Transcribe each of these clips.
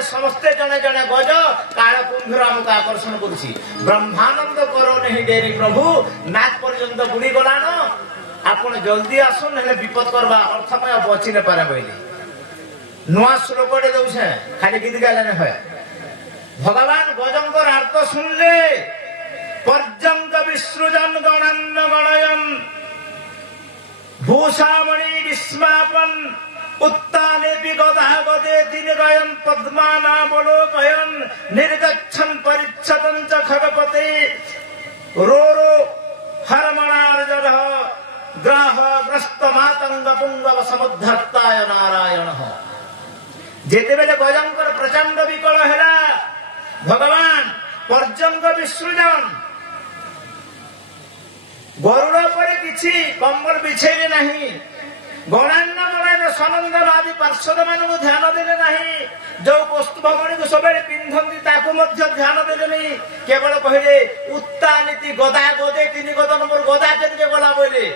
ଆମେ ସମସ୍ତେ ଜଣେ ଜଣେ ଗଜ କାଳ କୁମ୍ଭୀର ଆମକୁ ଆକର୍ଷଣ କରୁଛି। ବ୍ରହ୍ମାନନ୍ଦ କର ନାହିଁ ଡେରି ପ୍ରଭୁ, ନାକ ପର୍ଯ୍ୟନ୍ତ ବୁଡ଼ି ଗଲାନ, ଆପଣ ଜଲ୍ଦି ଆସୁନ, ହେଲେ ବିପଦ କରବା ଅର୍ଥମୟ ବଞ୍ଚି ନ ପାରେ କହିଲେ। ନୂଆ ଶ୍ଲୋକଟେ ଦଉଛେ, ଖାଲି ଗୀତ ଗାଇଲେ ନ ହୁଏ। ভগবান গজঙ্কর আর্ত শুনলে পর্যন্ত বিসৃজন গণান্ন গণয়ন ভূষামণি বিস্মাপন উত্তানেপি গদা গদে তিনি গয়ন পদ্মানাবলোকয়ন নির্গচ্ছন পরিচ্ছদন চ খগপতে রো রো হরমণার্জর গ্রাহ গ্রস্ত মাতঙ্গ পুঙ্গব সমুদ্ধর্তায় নারায়ণ। যেতেবেলে গজঙ্কর প্রচন্ড বিকল হেলা, ভগবান পর্যঙ্গ বিসৃজন গরুড় পরে কিছু কম্বল বিছাইলে ନାହିଁ, ଗଣାନ୍ନ ଗଣାନ୍ନ ସନନ୍ଦନ ଆଦି ପାର୍ଶ୍ୱଦ ମାନଙ୍କୁ ଧ୍ୟାନ ଦେଲେ ନାହିଁ, ଯୋଉ କୌସ୍ତୁଭମଣିକୁ ସବୁବେଳେ ପିନ୍ଧନ୍ତି ତାକୁ ମଧ୍ୟ ଧ୍ୟାନ ଦେଲେନି। କେବଳ କହିଲେ ଉତ୍ତାନିତି ଗଦା ଗଦେ ତିନି ଗଦନ ମୋର ଗଦା କେତେ ଗଲା ବୋଇଲେ।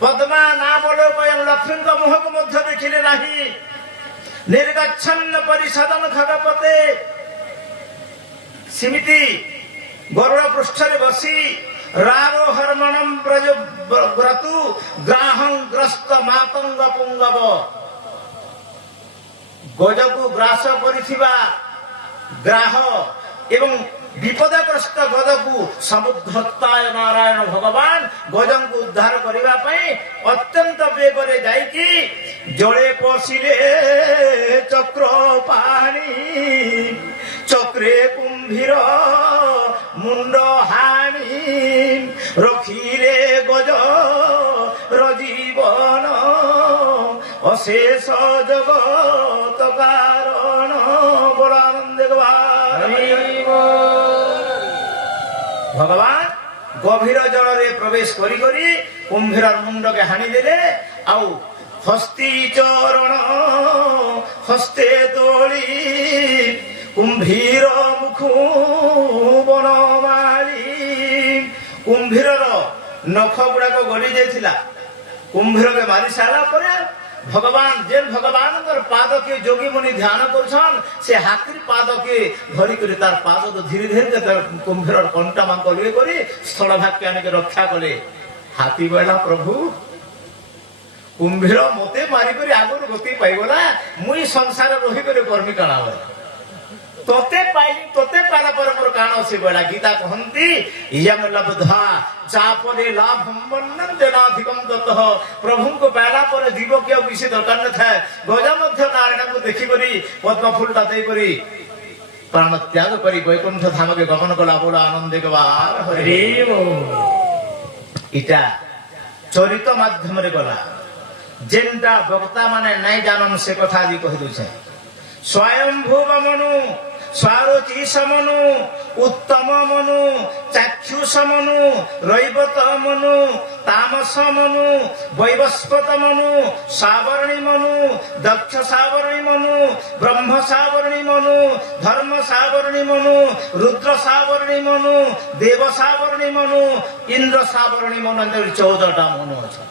ପଦ୍ମା ନା ବୋଲୋ କୟନ ଲକ୍ଷ୍ମୀଙ୍କ ମୁହଁକୁ ମଧ୍ୟ ଦେଖିଲେ ନାହିଁ। ନିର୍ଗଚ୍ଛନ୍ନ ପରିଷଦନ ଖଗପତେ ସେମିତି ଗରୁଡ଼ ପୃଷ୍ଠରେ ବସି ରାରୋ ହରମଣಂ ବ୍ରଜ ବ୍ରତୁ ଗ୍ରାହଂ ଗ୍ରସ୍ତ ମାତଙ୍ଗ ପୁଙ୍ଗବ, ଗଜକୁ ଗ୍ରାସ କରିଥିବା ଗ୍ରାହ ଏବଂ ବିପଦଗ୍ରସ୍ତ ଗଜକୁ ସମୁଦ୍ଧତାୟ ନାରାୟଣ ଭଗବାନ ଗଜଙ୍କୁ ଉଦ୍ଧାର କରିବା ପାଇଁ ଅତ୍ୟନ୍ତ ବେଗରେ ଯାଇକି ଜଳେ ପଶିଲେ ଚକ୍ର ପାଣି, ଚକ୍ରେ କୁମ୍ଭୀର ମୁଣ୍ଡ ହାଣି ରଖିଲେ ଗଜ ଜୀବନ ଅଶେଷ ଜଗତ କାରଣ। ବଡ଼ ଆନନ୍ଦ ভগবান গভীর জলরে প্রবেশ করি করি কুম্ভীরর মুন্ডকে হানি দেলে, আউ হস্তি চরণ হস্তে দোলি কুম্ভীর মুখু বনমালী। কুম্ভীরর নখ গুড়াক গড়ি যাইছিলা, কুম্ভীরকে মারি সারা পরে ভগবান যে ভগবানଙ୍କର ପାଦକେ ଯୋଗୀ ମୁନି ଧ୍ୟାନ କରୁଛନ୍, ସେ ହାତୀର ପାଦକେ ଧରି କରି ତାର ପାଦ ଧୀରେ ଧୀରେ କୁମ୍ଭୀରର କଣ୍ଟା ମାନଙ୍କ ଇଏ କରି ସ୍ଥଳ ଭାଗ୍ୟ ଆଣିକି ରକ୍ଷା କଲେ। ହାତୀ କହିଲା ପ୍ରଭୁ କୁମ୍ଭୀର ମତେ ମାରିକରି ଆଗରୁ ଗତି ପାଇଗଲା, ମୁଇଁ ସଂସାର ରହିକରି କର୍ମୀ କାଣା ହୁଏ, ତୋତେ ପାଇଲି ତୋତେ ପାଇଲା ପରେ ମୋର କାଣ ଅଛି ବେଳା। ଗୀତା କହନ୍ତି ଇୟଂ ଲବ୍ଧ୍ୱା ଚାପରେ ଲାଭଂ ବନ୍ଧନାଧିକଂ ଦତ୍ତଃ, ପ୍ରଭୁଙ୍କୁ ପାଇଲା ପରେ ଜୀବ କି ଆଉ କିଛି ଦରକାର ନଥାଏ। ଗଜ ମଧ୍ୟ ନାରାୟଣଙ୍କୁ ଦେଖିକରି ପଦ୍ମ ଫୁଲଟା ଦେଇକରି ପ୍ରାଣ ତ୍ୟାଗ କରି ବୈକୁଣ୍ଠ ଧାମକେ ଗମନ କଲା। ବୋଲ ଆନନ୍ଦ ଗବାର ହରି ବୋଲ। ଇଟା ଚରିତ ମାଧ୍ୟମରେ ଗଲା, ଯେନ୍ଟା ବକ୍ତା ମାନେ ନାଇଁ ଜାନନ୍ ସେ କଥା ଆଜି କହି ଦଉଛେ। ସ୍ୱୟଂଭୁବ ମନୁ ସ୍ୱାରୋଚିଷ ମନୁ ଉତ୍ତମ ମନୁ ଚାକ୍ଷୁଷ ମନୁ ରୈବତ ମନୁ ତାମସ ମନୁ ବୈବସ୍ପତ ମନୁ ସାବରଣୀ ମନୁ ଦକ୍ଷ ସାବରଣୀ ମନୁ ବ୍ରହ୍ମ ସାବରଣୀ ମନୁ ଧର୍ମ ସାବରଣୀ ମନୁ ରୁଦ୍ର ସାବରଣୀ ମନୁ ଦେବ ସାବରଣୀ ମନୁ ଇନ୍ଦ୍ର ସାବରଣୀ ମନୁ। 14ଟା ମନୁ ଅଛି।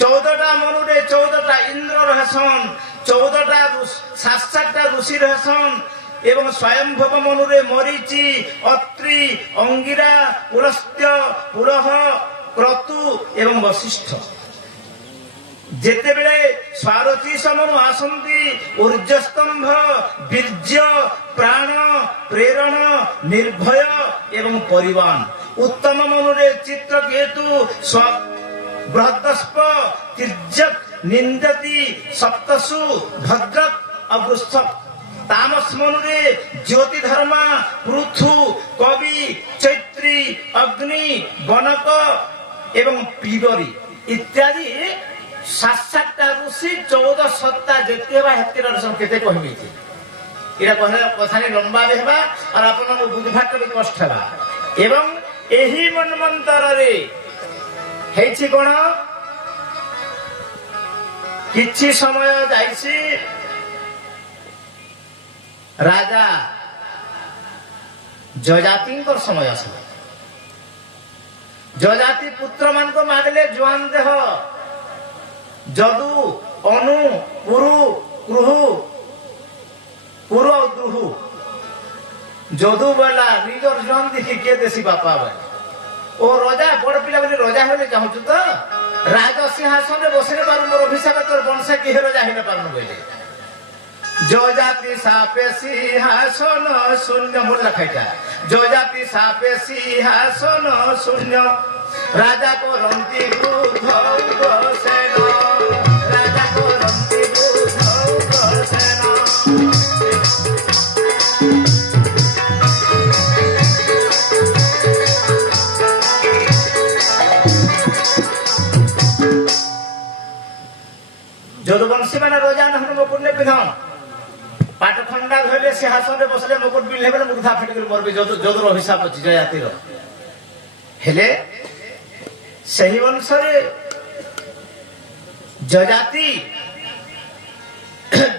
14ଟା ମନୁରେ 14ଟା ଇନ୍ଦ୍ର ରହେସନ୍, 14ଟା ସାତଟା ଋଷି ରହେସନ୍ ଏବଂ ସ୍ୱୟଂଭବ ମନୁରେ ମରିଚି ଅତ୍ରି ଅଙ୍ଗିରା ପୁଲସ୍ତ୍ୟ ପୁରହ କ୍ରତୁ ଏବଂ ବଶିଷ୍ଠ। ଯେତେବେଳେ ସ୍ୱାରୋଚିଷ ମନୁ ଆସନ୍ତି ଊର୍ଜସ୍ତମ୍ଭ ବୀର୍ଯ୍ୟ ପ୍ରାଣ ପ୍ରେରଣ ନିର୍ଭୟ ଏବଂ ପରିବାନ। ଉତ୍ତମ ମନୁରେ ଚିତ୍ରକେତୁ ବୃହଦସ୍ପ ତିର୍ଯ୍ୟକ୍ ନିନ୍ଦତି ସପ୍ତସୁ ଭଦ୍ରକ୍ ଅବୃଷ୍ଠ। ତାମସ ମନୁରେ ଜ୍ୟୋତି ଧର୍ମା ପୃଥୁ କବି ଚୈତ୍ରୀ ଅଗ୍ନି ବନକ ଏବଂ ପିବରୀ ଇତ୍ୟାଦି 7ଟା ଋଷି 14 ସତ୍ତା ଯେତେ ହେବା ହେତିର କେତେ କହିବି। ଏଇଟା କହିଲା କଥା ଲମ୍ବା ବି ହେବା ଆଉ ଆପଣଙ୍କୁ ବୁଝିବାଟା ବି କଷ୍ଟ ହେବା। ଏବଂ ଏହି ମନ୍ୱନ୍ତରରେ ହେଇଛି କଣ, କିଛି ସମୟ ଯାଇଛି ରାଜା ଯଜାତିଙ୍କର ସମୟ ଆସିଲା। ଯଜାତି ପୁତ୍ର ମାନଙ୍କୁ ମାଗିଲେ ଜୁଆନ ଦେହ ଯଦୁ ଅନୁ ପୁରୁ କୁରୁ ପୁରୁ ଦୁହୁ ଯଦୁ ବେଲା ନିଜର ଜନ ଦେଖି କିଏ ଦେଶୀ ବାପା ବେ ଓ ରଜା ବଡ ପିଲା ବୋଲି ରଜା ହେଲେ ଚାହୁଁଛୁ ତ ରାଜ ସିଂହାସନରେ ବସିଲେ ପାରୁ ମୋର ଅଭିଶାପ ତୋର ବଂଶ କି ରଜା ହେଲେ ପାରୁନ ବୋଇଲେ ଜଜାତି ସାପେ ସିଂହାସନ ଶୂନ୍ୟ ମୋର ଲେଖାଇଟା ଜଜାତି ସାପେ ସିଂହାସନ ଶୂନ୍ୟ ରାଜା କରନ୍ତି ବୃଦ୍ଧ ସେନ ରାଜା କରନ୍ତି ବୃଦ୍ଧ ସେନ যদুবংশী মানে রজা নহলে মুকুট নে পিধন পাট খন্ডা ধরলে সিংহাসনে বসলে মুকুট পিঁধলে বেলে মুর্ধা ফিটিকি মরবি যদুর অভিশাপ ଅଛି জয়াতির হেলে ସେହି ବଂଶରେ ଯଜାତି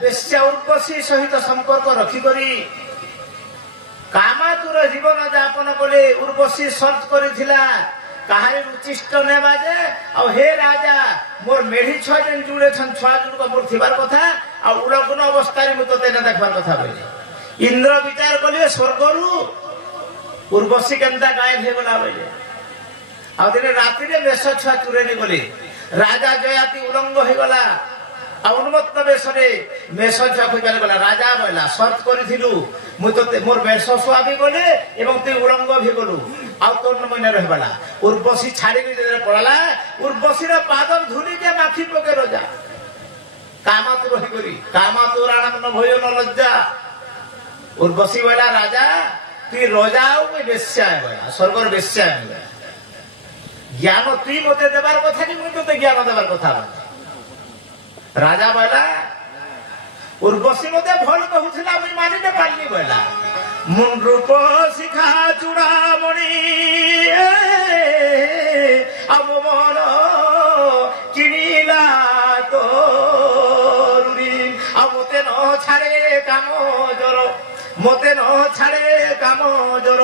ବେଶ୍ୟା ଉର୍ବଶୀ ସହିତ ସମ୍ପର୍କ ରଖିକରି କାମାତୁର ଜୀବନ ଯାପନ କଲେ ଉର୍ବଶୀ ସର୍ଚ୍ଚ କରିଥିଲା କାହାରି ଉଚ୍ଚିଷ୍ଟ ନେବା ଯେ ଆଉ ହେ ରାଜା ମୋର ମେଢି ଛୁଆ ଯେନ୍ ଜୁଡେ ଛନ୍ ଛୁଆ ଜୁଡକ ମୋର ଥିବାର କଥା ଆଉ ଉଲଗ୍ନ ଅବସ୍ଥାରେ ମୁଁ ତତେ ନା ଦେଖବାର କଥା ବୋଇଲେ ଇନ୍ଦ୍ର ବିଚାର କଲେ ସ୍ୱର୍ଗରୁ ଉର୍ବଶୀ କେନ୍ତା ଗାୟବ ହେଇଗଲା ବୋଇଲେ ଆଉ ଦିନେ ରାତିରେ ମେଷ ଛୁଆ ଚୁରେନି ଗଲେ ରାଜା ଜୟାତି ଉଲଙ୍ଗ ହେଇଗଲା ଆଉ ଉନ୍ମତ୍ତ ବେଶରେ ମେଷ ଛୁଆ ଖୋଜିବାରେ ଗଲା ରାଜା ବୋଇଲା ସର୍ଚ୍ଚ କରିଥିଲୁ ମୁଁ ତତେ ମୋର ମେଷ ଛୁଆ ବି ଗଲେ ଏବଂ ତୁଇ ଉଲଙ୍ଗ ବି ଗଲୁ ଆଉ ତୋର ମନେ ରହିଗଲା ଉର୍ବଶୀ ଛାଡ଼ିକି ଯେତେବେଳେ ପଳଲା ଉର୍ବଶୀର ପାଦ ଧୂଳିକେ ମାଖି ପକେ ରଜା କାମାତୁ ରହିକରି କାମାତୁର ଆନନ୍ଦ ଭୟ ନ ଲଜ୍ଜା ଉର୍ବଶୀ ବୋଇଲା ରାଜା ତୁଇ ରଜା ଆଉ ମୁଇଁ ବେଶ୍ୟା ବୋଇଲା ସ୍ୱର୍ଗର ବେଶ୍ୟା জ্ঞান তুই মতে দেবার কথা কি মুই তোতে জ্ঞান দেবার কথা রাজা বলা উর্বশী মতে ভুল কহুছিলা মুই মানিতে পারলি বলা মুন রূপ শিখা চূড়ামণি আম মন কিনিলা তোরি আমতে ন ছাড়ে কাম জর মতে ন ছাড়ে কাম জর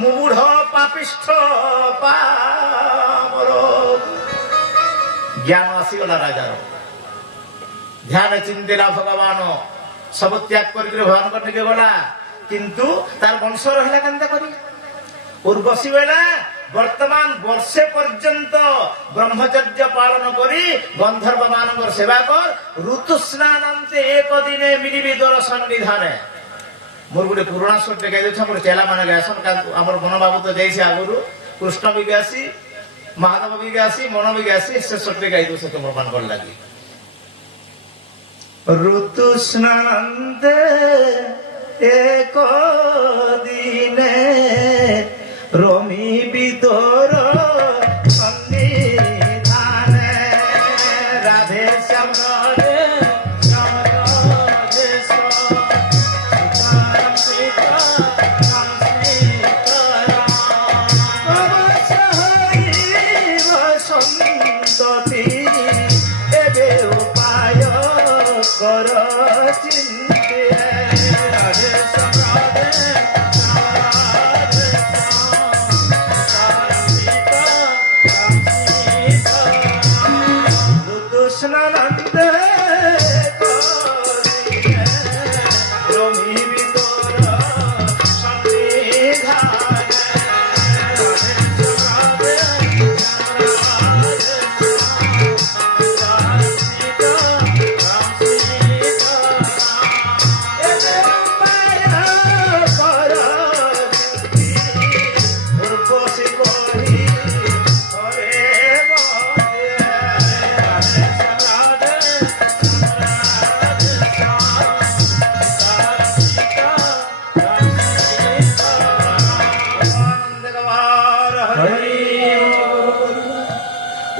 মূঢ় পাপিষ্ঠ পামর জ্ঞান আসিগলা রাজার ধ্যান চিন্তিলা ভগবান সব ত্যাগ করি ভগবান নিকে গলা কিন্তু তার বংশ রহিলা কেন্দ্র করি উর্বশী বেলা বর্তমান বর্ষে পর্যন্ত ব্রহ্মচর্য পালন করি গন্ধর্ব মানকর সেবা কর ঋতু স্নানান্তে একদিনে মিলিবি দর সন্নিধানে মোর গোটে পুরোনা সুরଟେ গাই দেছ মোর চেলা মানে গাইছন আমার মন বাবু তো যাইছে আগরু কৃষ্ণ বি গাইছি মাধব বি গাইছি মন বি গাইছি সে সুরଟେ গাই দেছ তোমার মান ভাল লাগি ঋতু স্নানান্তে এক দিনে রমি বিদর সন্নিধানে রাধে শ্যাম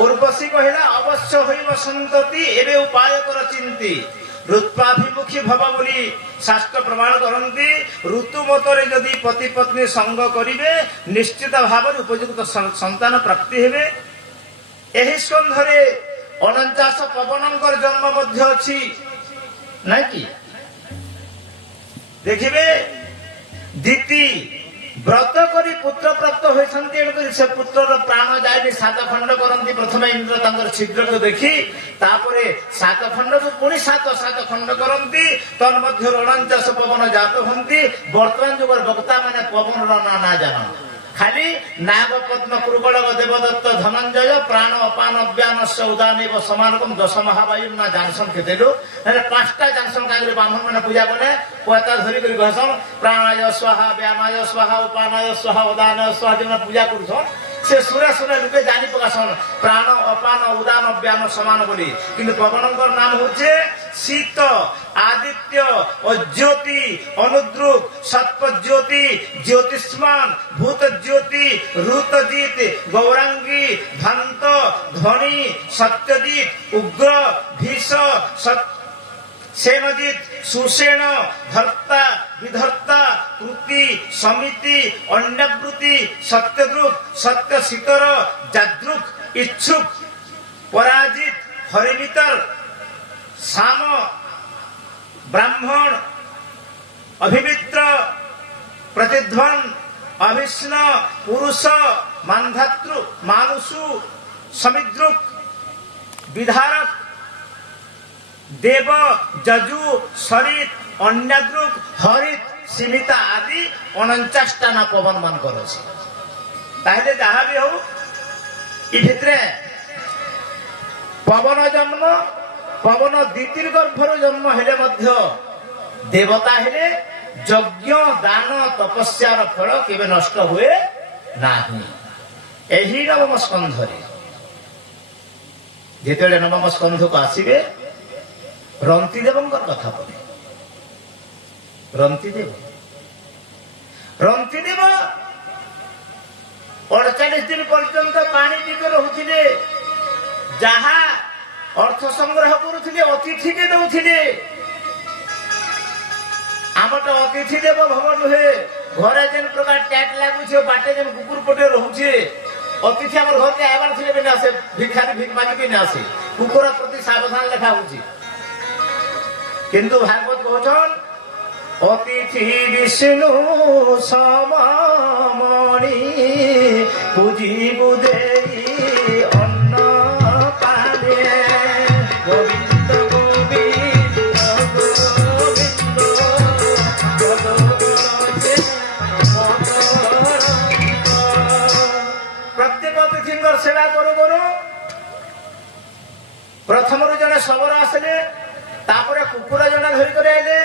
উর্বশী কহিলা অবশ্য হইব সন্ততি এবে উপায় কর চিন্তি ঋত্বাভিমুখী ভব বলি শাস্ত্র প্রমাণ করନ୍ତି ঋতু মতরে যদি পতি পত্নী সঙ্গ করিবে নিশ্চিত ভাবে উপযুক্ত সন্তান প্রাপ্তি হেবে ଏହି ସ୍କନ୍ଧରେ 49 ପବନଙ୍କର ଜନ୍ମ ମଧ୍ୟ ଅଛି ନାଇଁ କି ଦେଖିବେ ଦିତି ব্রত করি পুত্র প্রাপ্ত হয়েছেন এণুকরি সে পুত্রর প্রাণ যায়নি সাত খণ্ড করନ୍ତି প্রথমে ইন্দ্র তাঙ্কর ছিদ্রকে দেখি তারপরে সাত খণ্ডକୁ পুଣି সাত খণ্ড করନ୍ତି তন্মধ্যରୁ 49 পবন জাত হନ୍ତି বর্তমান যুগের বক্তা মানে পবনর না জানন খালি নাগ পদ্ম কুরুকলক দেবদত্ত ধনঞ্জয় প্রাণ অপান অব্যান উদানেব সমানকম 10 মহাবায়ু না জানসন কেতেলু মানে পাঁচটা জানসন কাগরে ব্রাহ্মণ মানে পূজা করে পয়তা ধরি করে গহসন প্রাণায় স্বাহা ব্যানায় স্বাহা উপানায় স্বাহা উদানায় স্বাহা যেন পূজা করছন সে সুরে সুরে লোকে জানি প্রকাশন প্রাণ অপান উদান অব্যান সমান বলি কিন্তু পবনঙ্কর নাম হচ্ছে শীত আদিত্য জ্যোতি অনুদ্রুপ সৎপজ্যোতি জ্যোতিষ্মান ভূত জ্যোতি রুতজিৎ গৌরাঙ্গী ভান্ত ধ্বনি সত্যজিৎ উগ্র ভীষ সেনজিৎ সুসেন ধর্তা বিধর্তা কৃতি সমিতি অন্যবৃত্তি সত্যদ্রুপ সত্য শীতর যাদ্রুক ইচ্ছুক পরাজিত হরিমিতর সাম ব্রাহ্মণ অভিমিত্র প্রতিধ্বন অভিষ্ণ পুরুষ মান্ধাতৃ মানুষু সমিদ্রুক বিধারক দেব যজু সরিত অন্যদ্রুক হরিত সীমিতা আদি 49টা না পবন মান করছে তাহলে যাহা বি হোক ই ভিতরে পবন জন্ম পবন দ্বিতীয় গর্ভর জন্ম হেলে মধ্য দেবতা হেলে যজ্ঞ দান তপস্যার ফল কেবে নষ্ট হুয়ে নাহি এই নবম স্কন্ধরে যেতবে নবম স্কন্ধকু আসিবে রন্তি দেবঙ্কর কথা বলে রন্তি দেব 48 দিন পর্যন্ত পানি টিকে রহুଥିଲେ যাহা অর্থ সংগ্রহ করুଥିଲେ অতিথিকে দৌଥିଲେ আমটা অতিথি দেব ভব নুহে ঘরে যেন প্রকার ট্যাট লাগুছে বাটে যেন কুকুর পটে রহুছে অতিথি আমার ঘরকে আবার ଥିଲେ না আসে ভিখারি ভিক মাগিকে না আসে কুকুর প্রতি সাবধান লেখা হচ্ছে কিন্তু ভাগবত কহছন অতিথি বিষ্ণু সমমণি পুজিবু দেই অন্ন পালে গোবিন্দ গোবিন্দ প্রত্যেক অতিথিঙ্কর সেবা করু করু প্রথমରୁ জনে শবর আসলে তারপরে কুকুর জনে ধরি করে আইলে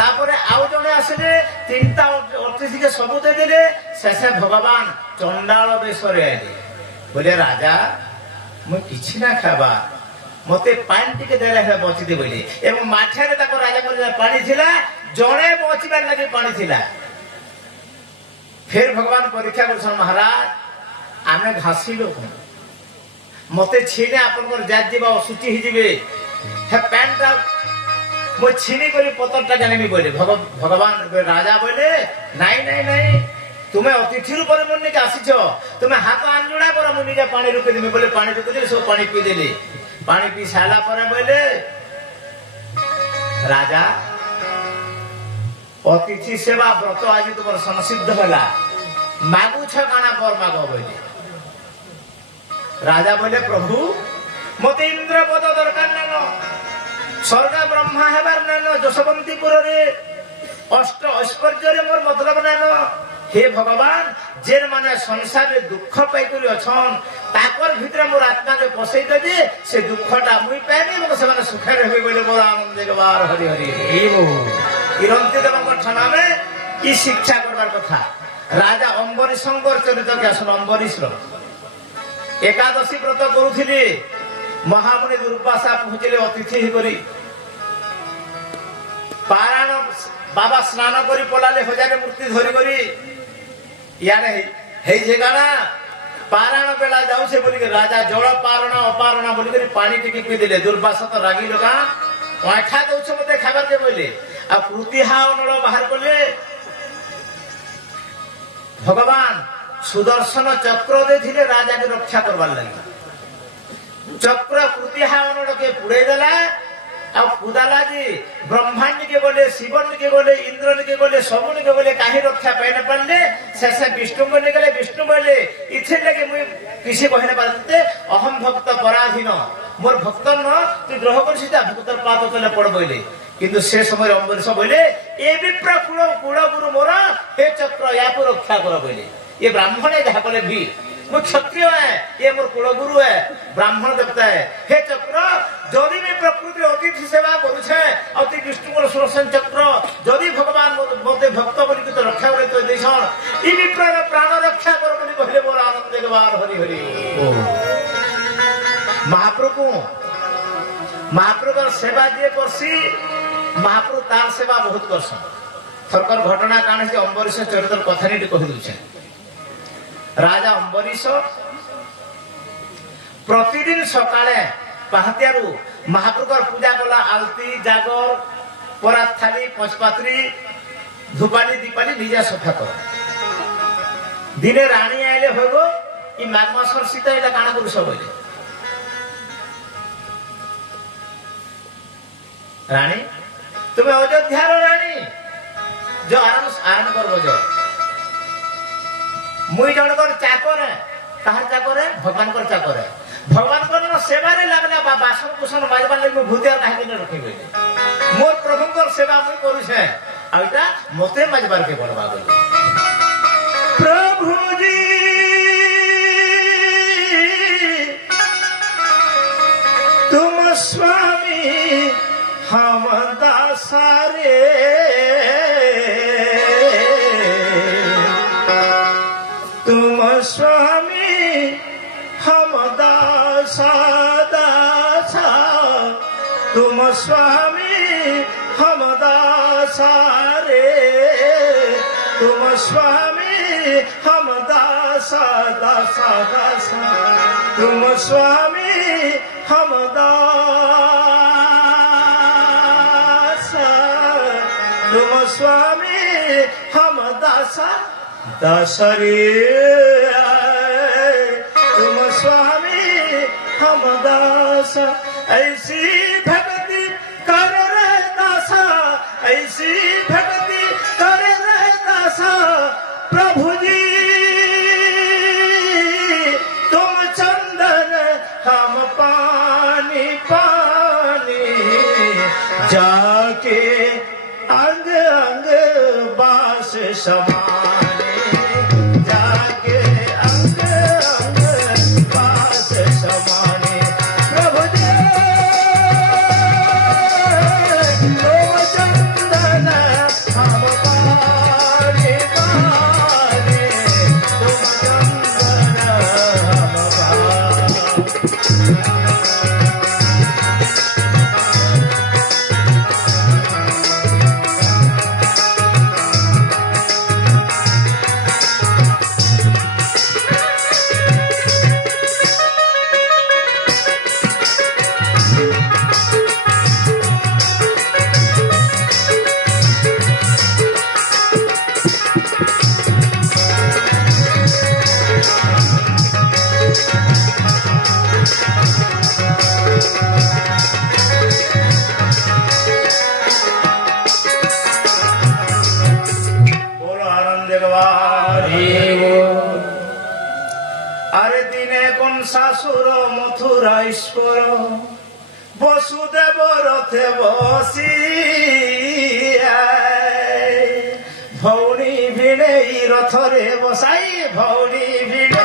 তারপরে আউ জনে আসলে তিনটা অতিথিকে সবু দেলে শেষে ভগবান চন্ডাল বেশরে আইলে বলে রাজা মু কিছু না খাবা মতে পানি টিকে দেলে হে বচিতে বলে এবং মাঠের তাকে রাজা করে পানি ছিলা জনে বচিবার লাগে পানি ছিলা ফের ভগবান পরীক্ষা করছেন মহারাজ আমি ঘাসিল মতে ছিনে আপনার যাত যা অসুচি হয়ে যাবে হ্যাঁ প্যান্টটা মই ছিনি করে পতরটা জানিবি বলে ভগবান রাজা বলে নাই নাই নাই তুমি অতিথির উপরে মন নিকে আসিছ তুমি হাত আঞ্জুড়া কর মু নিজে পানি রুকে দেবি বলে পানি রুকে দিলে সব পানি পিই দেলি পানি পিই সারা পরে বলে রাজা অতিথি সেবা ব্রত আজ তোমার সংসিদ্ধ হলা মাগুছ কানা কর মাগ বলে রাজা বলে প্রভু মতে ইন্দ্র পদ দরকার নেন স্বর্গ ব্রহ্মা হেবার নেন যশবন্তীপুরে অষ্ট ঐশ্বর্যরে মোর মতলব নেন হে ভগবান যে মানে সংসারে দুঃখ পাইকরি অছন তাকর ভিতরে মোর আত্মাকে পশাই দেবে সে দুঃখটা মুই পাইনি এবং সেমানে সুখে রহবে বলে মোর আনন্দে গবার হরি হরি ইরন্তি দেবঙ্কর নামে ই শিক্ষা করবার কথা রাজা অম্বরীশঙ্কর চরিত্রকে আসুন অম্বরীশ একাদশী ব্রত করুছিলি মহামুনি দুর্বাসা পৌঁছিলে অতিথি করি পারায়ণ বাবা স্নান করি পলালে হজারে মূর্তি ধরি করি ইয়ারে হেই জায়গাটা পারায়ণ বেলা যাচ্ছে বলি রাজা জল পারণা অপারণা বলি পানি টিকি পিই দিলে দুর্বাসা তো রাগি লোকা অঠা দৌছ মতে খাবার যে বলে আর প্রতিহা অনল বাহার করলে ভগবান সুদর্শন চক্র দিয়ে রাজাকে রক্ষা করবার লাগে চক্র প্রতিহা অনলকে পুড়ে দেলা ଆଉ କୁଦାଲାଜି ବ୍ରହ୍ମାଣ୍ଡିକେ ଗଲେ ଶିବନିକେ ଗଲେ ଇନ୍ଦ୍ରନିକେ ଗଲେ ସବୁନିକେ ଗଲେ କାହିଁ ରକ୍ଷା ପାଇ ନ ପାରିଲେ ଶେଷେ ବିଷ୍ଣୁଙ୍କୁ ନେଇଗଲେ ବିଷ୍ଣୁ କହିଲେ ଇଥିର ଲାଗି ମୁଇଁ କିଛି କହି ନ ପାରତେ ଅହମ ଭକ୍ତ ପରାଧୀନ মোর ভক্ত ন তুই গ্রহ করছিস ভক্তর পাত তলে পড় বইলে কিন্তু সে সময় অম্বরীশ বইলে এ বিপ্র কুল কুলগুরু মোর হে চক্র ইয়াকু রক্ষা কর বইলে ये ब्राह्मण है जहाँ करे भी वो क्षत्रिय है ये मोर कुलगुरु है ब्राह्मण देवता है हे चक्र जदि मैं प्रकृति अतिथि सेवा करुछे अति विष्णु मोर सुदर्शन चक्र जदि भगवान मते भक्त बोली तो रक्षा करे तो देशन ई विप्र प्राण रक्षा कर बोली कहले मोर आनंद देवार हरि हरि महाप्रभु सेवा दिए करसी महाप्रभु तार सेवा बहुत करसन थरकर घटना काण से अम्बरीश चरित्र कथा नहीं कहि दउछे राजा अम्बरीश प्रतिदिन सकाळे पहातियारू महाप्रभुर पूजा कला आलती जागर परात थाली पंचपात्री धूपाली दीपाली निजा सफा कर दिने रानी आइले होगो ई माघ मासर सीता एटा काण करू सब रानी तुम्हें अयोध्यार रानी जो आराम आराम कर जो मुई जनकर चाकर है कहार चाकर है भगवान कर चाकर है भगवान कर सेवा रे लागला बा बासन कुसन मारबार लागि भूतिया काहे ने रखि गइले मोर प्रभु कर सेवा मुई करू छे आइटा मते मारबार के पड़बा गइले प्रभु जी तुम स्वामी हम दासारे तुम स्वामी हम दासा दासा तुम स्वामी हम दासा रे तुम स्वामी हम दासा दासा दासा तुम स्वामी हम तुम स्वामी हम दासा दासरे तुम स्वामी हम दासा ऐसी भक्ति कर रे दासा ऐसी भक्ति कर रे दासा प्रभु जी तुम चंदन हम पानी पानी जाके अंग अंग बास समाने जाके अंग अंग बास समाने प्रभु जी तुम चंदन हम पानी पानी तुम चंदन हम अरे दिने कोन शाशुर मथुरा ईश्वर वसुदेव रथे बसी भौणी भिड़े रथरे बसाई भौणी भिड़े